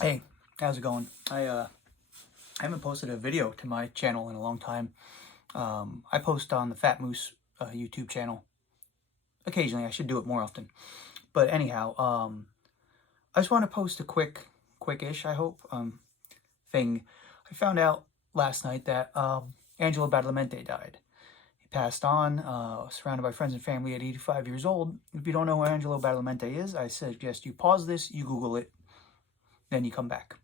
Hey, how's it going? I haven't posted a video to my channel in a long time. I post on the Fat Moose YouTube channel. Occasionally, I should do it more often. But anyhow, I just want to post a quickish, I hope, thing. I found out last night that Angelo Badalamenti died. He passed on, surrounded by friends and family at 85 years old. If you don't know who Angelo Badalamenti is, I suggest you pause this, you Google it, then you come back.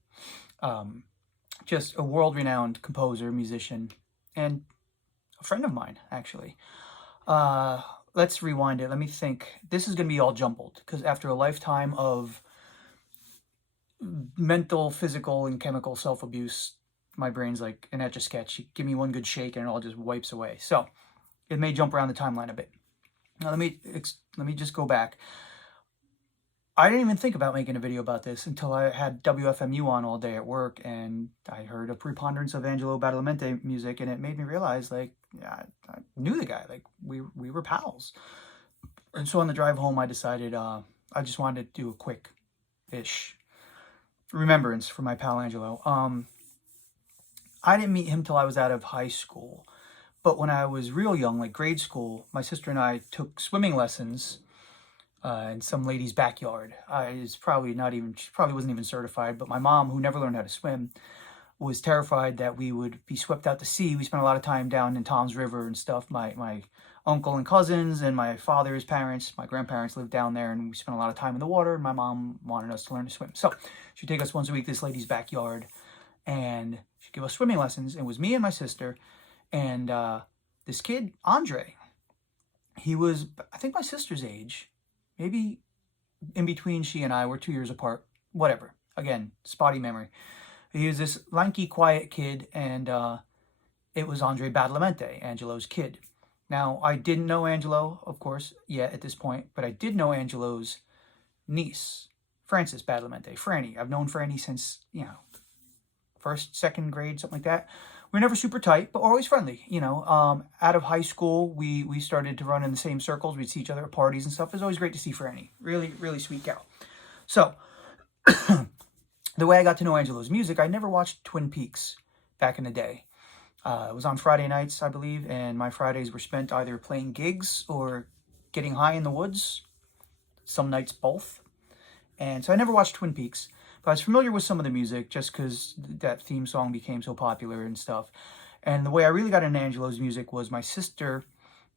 Just a world-renowned composer, musician, and a friend of mine, actually. Let's rewind it. Let me think. This is going to be all jumbled because after a lifetime of mental, physical, and chemical self-abuse, my brain's like an Etch-a-Sketch. You give me one good shake and it all just wipes away. So it may jump around the timeline a bit. Now let me just go back. I didn't even think about making a video about this until I had WFMU on all day at work, and I heard a preponderance of Angelo Badalamenti music, and it made me realize, like, yeah, I knew the guy. Like, we were pals. And so on the drive home, I decided I just wanted to do a quick-ish remembrance for my pal Angelo. I didn't meet him till I was out of high school, but when I was real young, like grade school, my sister and I took swimming lessons in some lady's backyard. She probably wasn't even certified, but my mom, who never learned how to swim, was terrified that we would be swept out to sea. We spent a lot of time down in Tom's River and stuff. My uncle and cousins and my father's parents, my grandparents lived down there, and we spent a lot of time in the water, and my mom wanted us to learn to swim. So she'd take us once a week to this lady's backyard, and she'd give us swimming lessons. It was me and my sister, and this kid, Andre. He was, I think, my sister's age. Maybe in between she and I, we're 2 years apart. Whatever. Again, spotty memory. He was this lanky, quiet kid, and it was Andre Badalamenti, Angelo's kid. Now, I didn't know Angelo, of course, yet at this point, but I did know Angelo's niece, Frances Badalamenti, Franny. I've known Franny since, first, second grade, something like that. We're never super tight, but we're always friendly. Out of high school, we started to run in the same circles. We'd see each other at parties and stuff. It was always great to see Franny. Really, really sweet gal. So, the way I got to know Angelo's music, I never watched Twin Peaks back in the day. It was on Friday nights, I believe, and my Fridays were spent either playing gigs or getting high in the woods. Some nights both. And so I never watched Twin Peaks. But I was familiar with some of the music just because that theme song became so popular and stuff. And the way I really got into Angelo's music was my sister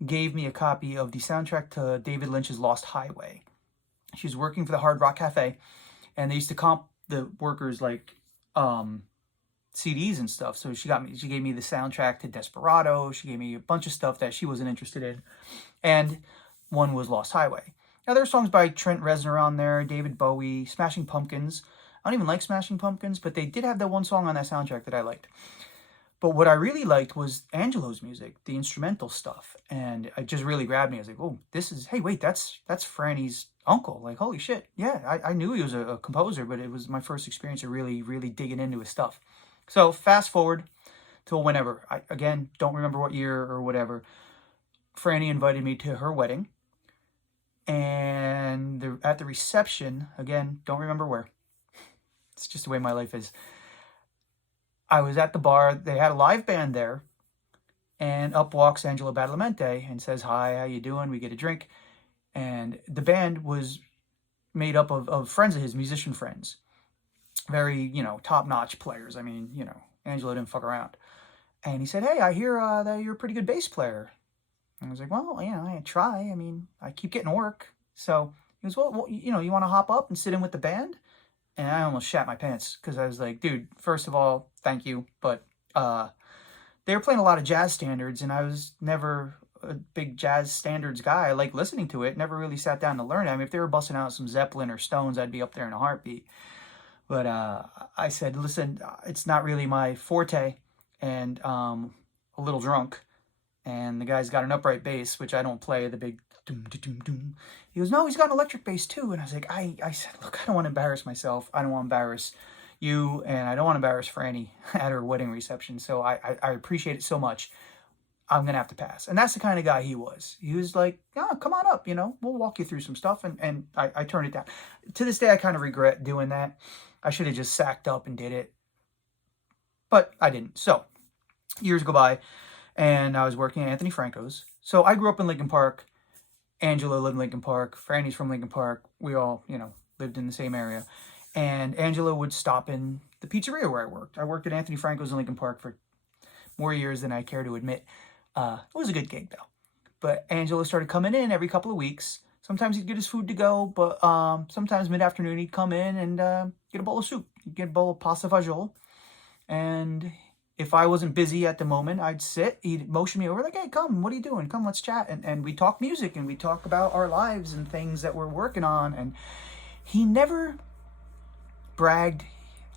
gave me a copy of the soundtrack to David Lynch's Lost Highway. She was working for the Hard Rock Cafe, and they used to comp the workers like CDs and stuff. So she gave me the soundtrack to Desperado. She gave me a bunch of stuff that she wasn't interested in. And one was Lost Highway. Now, there are songs by Trent Reznor on there, David Bowie, Smashing Pumpkins. I don't even like Smashing Pumpkins, but they did have that one song on that soundtrack that I liked. But what I really liked was Angelo's music, the instrumental stuff. And it just really grabbed me. I was like, oh, hey, wait, that's Franny's uncle. Like, holy shit. Yeah, I knew he was a composer, but it was my first experience of really, really digging into his stuff. So fast forward till whenever. I, again, don't remember what year or whatever. Franny invited me to her wedding. And at the reception, again, don't remember where. It's just the way my life is. I was at the bar. They had a live band there. And up walks Angelo Badalamenti and says, hi, how you doing? We get a drink. And the band was made up of friends of his, musician friends. Very, top-notch players. I mean, Angelo didn't fuck around. And he said, hey, I hear that you're a pretty good bass player. And I was like, well, I try. I mean, I keep getting work. So he goes, well, you want to hop up and sit in with the band? And I almost shat my pants because I was like, dude, first of all, thank you. But they were playing a lot of jazz standards, and I was never a big jazz standards guy. I like listening to it. Never really sat down to learn it. I mean, if they were busting out some Zeppelin or Stones, I'd be up there in a heartbeat. But I said, listen, it's not really my forte, and a little drunk. And the guy's got an upright bass, which I don't play, the big doom, doom, doom. He goes, no, he's got an electric bass too. And I was like, I said, look, I don't want to embarrass myself. I don't want to embarrass you, and I don't want to embarrass Franny at her wedding reception. So I appreciate it so much. I'm going to have to pass. And that's the kind of guy he was. He was like, oh, come on up, we'll walk you through some stuff. And I turned it down. To this day, I kind of regret doing that. I should have just sacked up and did it, but I didn't. So years go by, and I was working at Anthony Franco's. So I grew up in Lincoln Park. Angelo lived in Lincoln Park. Franny's from Lincoln Park. We all, lived in the same area. And Angelo would stop in the pizzeria where I worked. I worked at Anthony Franco's in Lincoln Park for more years than I care to admit. It was a good gig, though. But Angelo started coming in every couple of weeks. Sometimes he'd get his food to go, but sometimes mid-afternoon he'd come in and get a bowl of soup. He'd get a bowl of pasta fagioli. And if I wasn't busy at the moment, I'd sit. He'd motion me over like, hey, come, what are you doing? Come, let's chat. And we talk music, and we talk about our lives and things that we're working on. And he never bragged.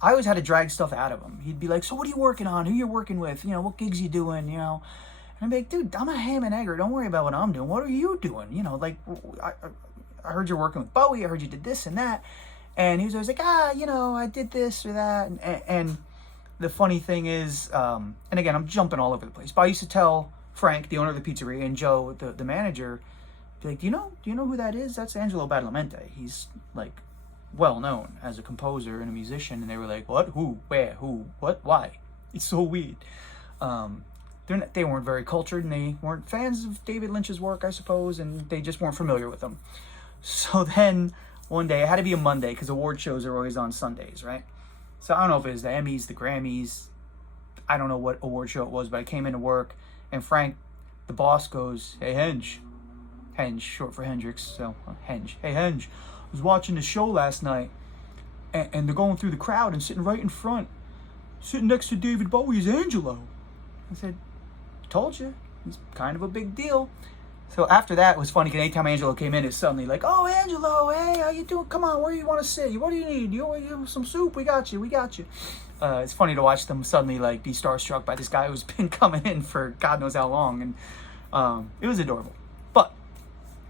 I always had to drag stuff out of him. He'd be like, so what are you working on? Who you working with? What gigs you doing? And I'd be like, dude, I'm a ham and egger. Don't worry about what I'm doing. What are you doing? I heard you're working with Bowie. I heard you did this and that. And he was always like, I did this or that. And the funny thing is, and again, I'm jumping all over the place, but I used to tell Frank, the owner of the pizzeria, and Joe, the manager, be like, do you know who that is? That's Angelo Badalamenti. He's like well known as a composer and a musician. And they were like, what? Who? Where? Who? What? Why? It's so weird. They weren't very cultured, and they weren't fans of David Lynch's work, I suppose, and they just weren't familiar with him. So then one day, it had to be a Monday because award shows are always on Sundays, right? So I don't know if it was the Emmys, the Grammys. I don't know what award show it was, but I came into work, and Frank, the boss, goes, hey, Henge. Henge, short for Hendrix, so Henge. Hey, Henge, I was watching the show last night, and they're going through the crowd, and sitting right in front, sitting next to David Bowie is Angelo. I said, told you, he's kind of a big deal. So after that, it was funny, because anytime Angelo came in, it's suddenly like, oh, Angelo, hey, how you doing? Come on, where do you want to sit? What do you need? You some soup? We got you. It's funny to watch them suddenly like be starstruck by this guy who's been coming in for God knows how long, and it was adorable. But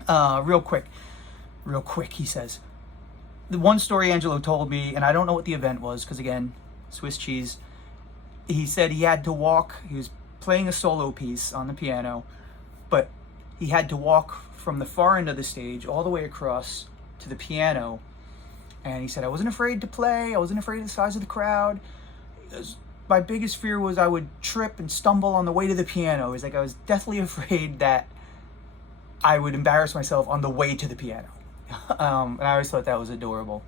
real quick, he says, the one story Angelo told me, and I don't know what the event was, because again, Swiss cheese, he said he had to walk, he was playing a solo piece on the piano, but he had to walk from the far end of the stage all the way across to the piano. And he said, I wasn't afraid to play. I wasn't afraid of the size of the crowd. My biggest fear was I would trip and stumble on the way to the piano. It's like I was deathly afraid that I would embarrass myself on the way to the piano. And I always thought that was adorable.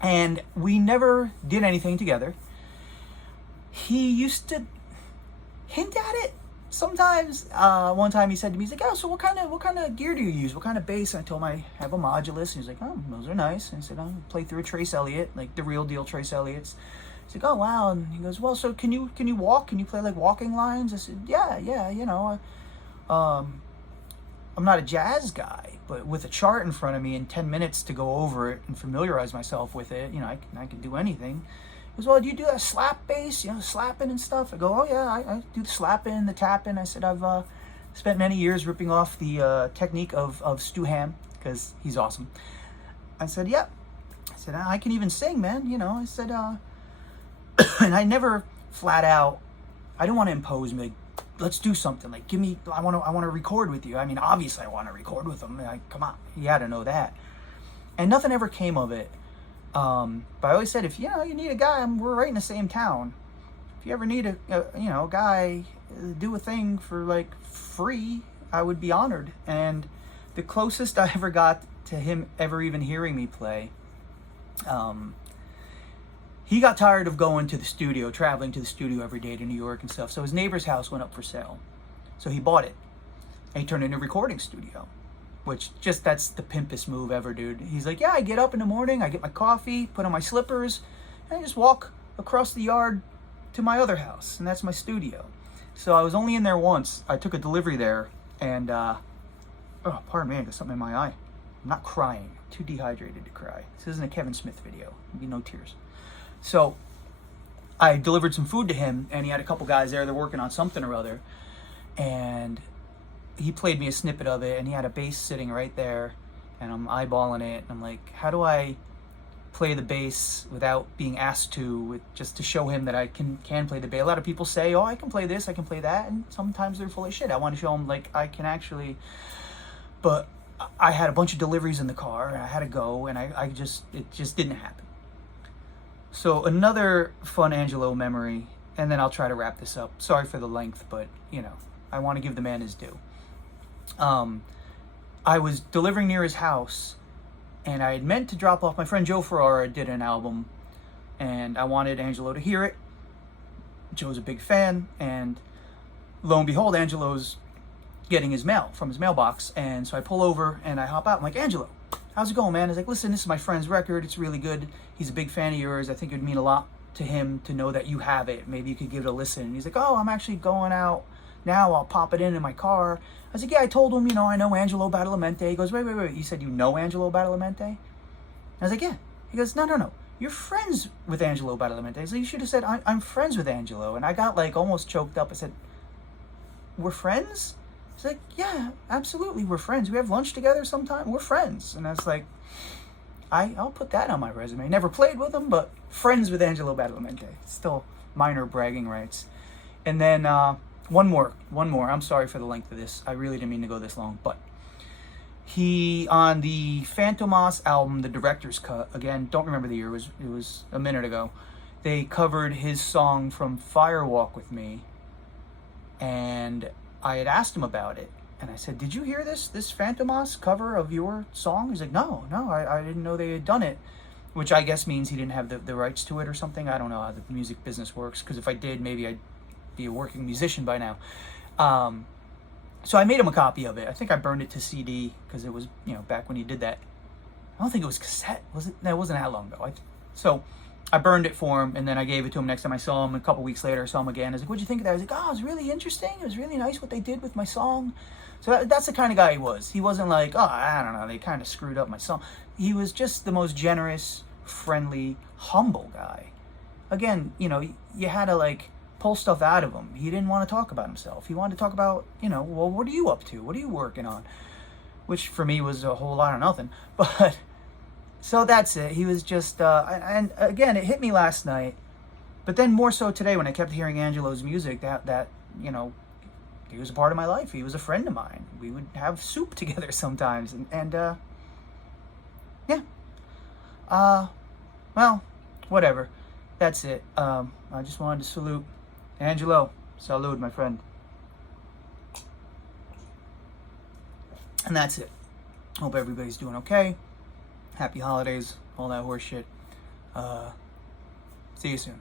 And we never did anything together. He used to hint at it sometimes. One time he said to me, he's like, oh, so what kind of gear do you use? What kind of bass? And I told him I have a modulus. And he's like, oh, those are nice. And I said, I'll play through a Trace Elliott, like the real deal Trace Elliott's. He's like, oh, wow. And he goes, well, so can you walk? Can you play like walking lines? I said, yeah, I'm not a jazz guy, but with a chart in front of me and 10 minutes to go over it and familiarize myself with it, I can do anything. He goes, well, do you do that slap bass, slapping and stuff? I go, oh yeah, I do the slapping, the tapping. I said, I've spent many years ripping off the technique of Stu Ham, because he's awesome. I said, yep. I said, I can even sing, man. I said, and I never flat out, I didn't want to impose me, like, let's do something. Like, I want to record with you. I mean, obviously I want to record with him. Like, come on, you had to know that. And nothing ever came of it. But I always said, if you need a guy, we're right in the same town. If you ever need a guy to do a thing for like free, I would be honored. And the closest I ever got to him ever even hearing me play, he got tired of going to the studio, traveling to the studio every day to New York and stuff. So his neighbor's house went up for sale. So he bought it, and he turned it into a recording studio. Which, that's the pimpest move ever, dude. He's like, yeah, I get up in the morning, I get my coffee, put on my slippers, and I just walk across the yard to my other house, and that's my studio. So I was only in there once. I took a delivery there, and, pardon me, I got something in my eye. I'm not crying. I'm too dehydrated to cry. This isn't a Kevin Smith video. There'll be no tears. So I delivered some food to him, and he had a couple guys there. They're working on something or other, and he played me a snippet of it, and he had a bass sitting right there, and I'm eyeballing it, and I'm like, how do I play the bass without being asked to, just to show him that I can play the bass? A lot of people say, oh, I can play this, I can play that, and sometimes they're full of shit. I want to show them, like, I can actually, but I had a bunch of deliveries in the car, and I had to go, and it just didn't happen. So another fun Angelo memory, and then I'll try to wrap this up. Sorry for the length, but I want to give the man his due. I was delivering near his house, and I had meant to drop off my friend Joe Ferrara did an album, and I wanted Angelo to hear it. Joe's a big fan, and lo and behold, Angelo's getting his mail from his mailbox, and so I pull over and I hop out. I'm like, Angelo, how's it going, man? He's like, listen, this is my friend's record. It's really good. He's a big fan of yours. I think it would mean a lot to him to know that you have it. Maybe you could give it a listen. And he's like, oh, I'm actually going out now. I'll pop it in my car. I was like, yeah, I told him, I know Angelo Badalamenti. He goes, wait. You said you know Angelo Badalamenti? I was like, yeah. He goes, no. You're friends with Angelo Badalamenti. So you should have said, I'm friends with Angelo. And I got like almost choked up. I said, we're friends? He's like, yeah, absolutely, we're friends. We have lunch together sometime. We're friends. And I was like, I'll put that on my resume. Never played with him, but friends with Angelo Badalamenti. Still minor bragging rights. And then one more. I'm sorry for the length of this. I really didn't mean to go this long, but he, on the Fantomas album, the director's cut, again, don't remember the year, it was a minute ago, they covered his song from Firewalk with Me, and I had asked him about it, and I said, did you hear this Fantomas cover of your song? He's like, no, I didn't know they had done it, which I guess means he didn't have the rights to it or something. I don't know how the music business works, because if I did, maybe I'd be a working musician by now. So I made him a copy of it. I think I burned it to CD, because it was, back when he did that. I don't think it was cassette. Was it? No, it wasn't that long ago. So I burned it for him, and then I gave it to him next time I saw him. A couple weeks later, I saw him again. I was like, what'd you think of that? I was like, oh, it was really interesting. It was really nice what they did with my song. So that's the kind of guy he was. He wasn't like, oh, I don't know, they kind of screwed up my song. He was just the most generous, friendly, humble guy. Again, you had to, pull stuff out of him. He didn't want to talk about himself. He wanted to talk about, well, what are you up to? What are you working on? Which for me was a whole lot of nothing. But, so that's it. He was just, and again, it hit me last night. But then more so today when I kept hearing Angelo's music, that he was a part of my life. He was a friend of mine. We would have soup together sometimes. Well, whatever. That's it. I just wanted to salute Angelo. Salud, my friend. And that's it. Hope everybody's doing okay. Happy holidays, all that horse shit. See you soon.